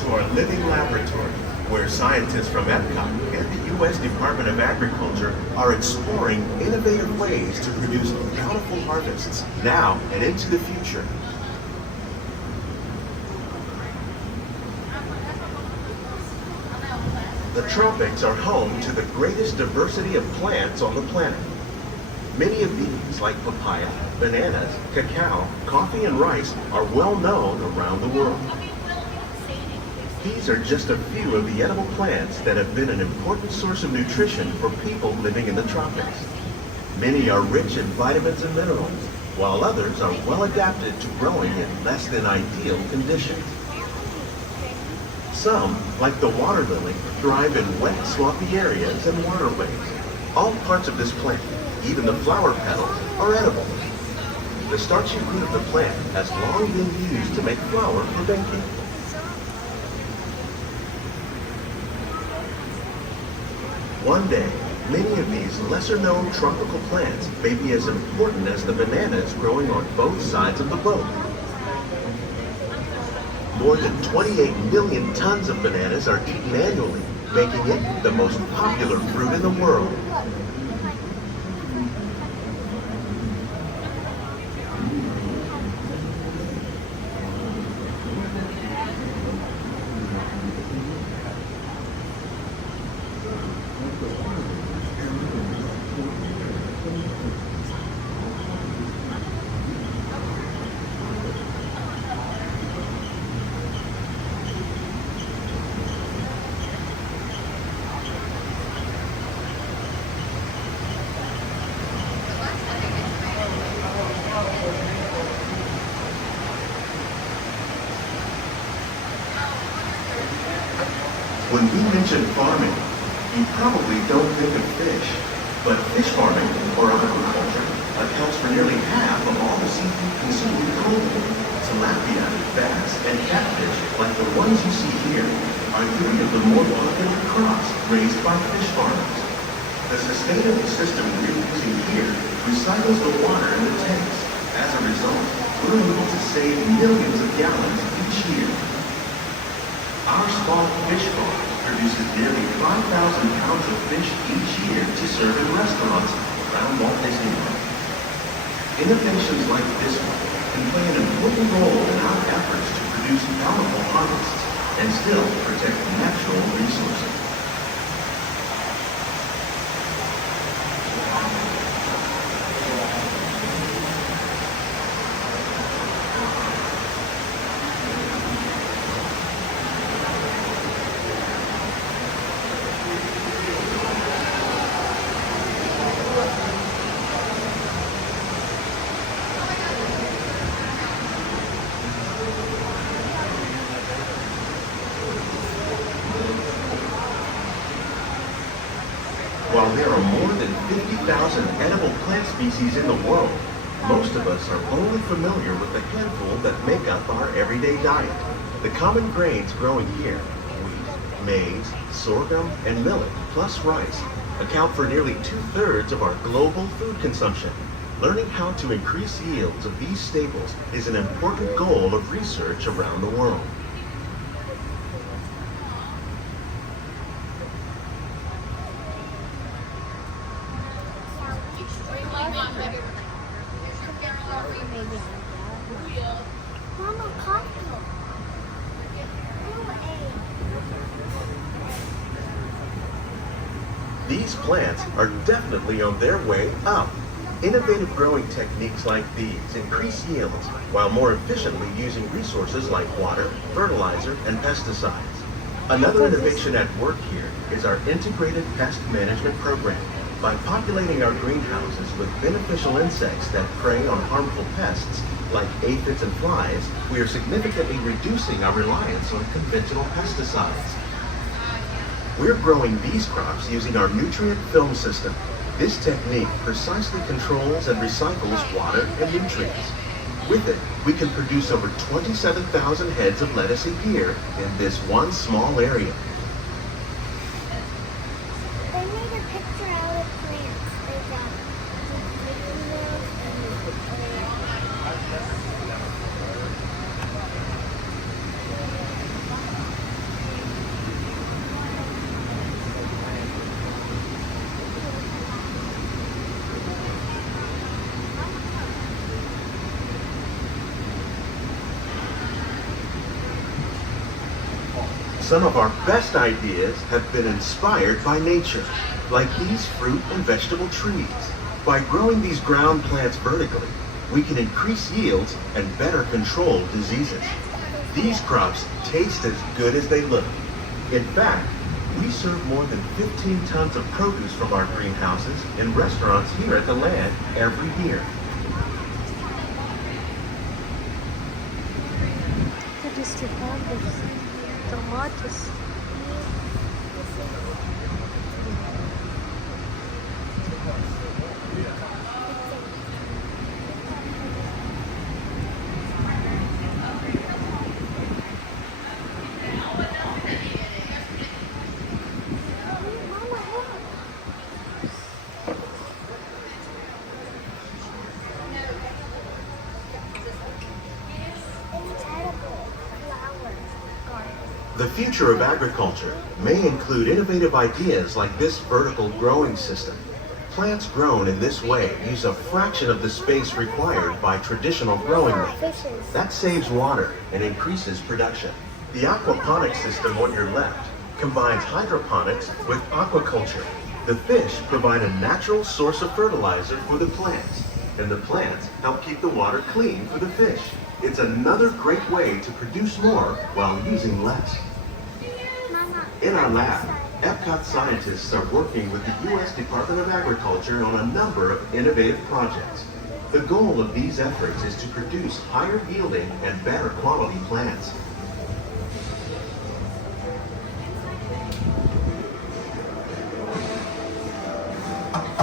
to our living laboratory, where scientists from Epcot and the U.S. Department of Agriculture are exploring innovative ways to produce bountiful harvests now and into the future. The tropics are home to the greatest diversity of plants on the planet. Many of these, like papaya, bananas, cacao, coffee, and rice, are well known around the world. These are just a few of the edible plants that have been an important source of nutrition for people living in the tropics. Many are rich in vitamins and minerals, while others are well adapted to growing in less than ideal conditions. Some, like the water lily, thrive in wet, swampy areas and waterways. All parts of this plant, even the flower petals, are edible. The starchy root of the plant has long been used to make flour for baking. One day, many of these lesser-known tropical plants may be as important as the bananas growing on both sides of the boat. More than 28 million tons of bananas are eaten annually, making it the most popular fruit in the world. When we mention farming, you probably don't think of fish, but fish farming, or aquaculture, accounts for nearly half of all the seafood consumed globally. Tilapia, bass, and catfish, like the ones you see here, are three of the more popular crops raised by fish farmers. The sustainable system we're using here recycles the water in the tanks. As a result, we're able to save millions of gallons each year. Our small fish farm produces nearly 5,000 pounds of fish each year to serve in restaurants around Walt Disney World. Innovations like this one can play an important role in our efforts to produce bountiful harvests and still protect natural resources. While there are more than 50,000 edible plant species in the world, most of us are only familiar with the handful that make up our everyday diet. The common grains growing here, wheat, maize, sorghum, and millet, plus rice, account for nearly 2/3 of our global food consumption. Learning how to increase yields of these staples is an important goal of research around the world. These plants are definitely on their way up. Innovative growing techniques like these increase yields while more efficiently using resources like water, fertilizer, and pesticides. Another innovation at work here is our integrated pest management program. By populating our greenhouses with beneficial insects that prey on harmful pests like aphids and flies, we are significantly reducing our reliance on conventional pesticides. We're growing these crops using our nutrient film system. This technique precisely controls and recycles water and nutrients. With it, we can produce over 27,000 heads of lettuce a year in this one small area. They made a picture out of plants. Some of our best ideas have been inspired by nature, like these fruit and vegetable trees. By growing these ground plants vertically, we can increase yields and better control diseases. These crops taste as good as they look. In fact, we serve more than 15 tons of produce from our greenhouses in restaurants here at the land every year. Tomates. The future of agriculture may include innovative ideas like this vertical growing system. Plants grown in this way use a fraction of the space required by traditional growing methods. That saves water and increases production. The aquaponics system on your left combines hydroponics with aquaculture. The fish provide a natural source of fertilizer for the plants, and the plants help keep the water clean for the fish. It's another great way to produce more while using less. In our lab, Epcot scientists are working with the U.S. Department of Agriculture on a number of innovative projects. The goal of these efforts is to produce higher yielding and better quality plants.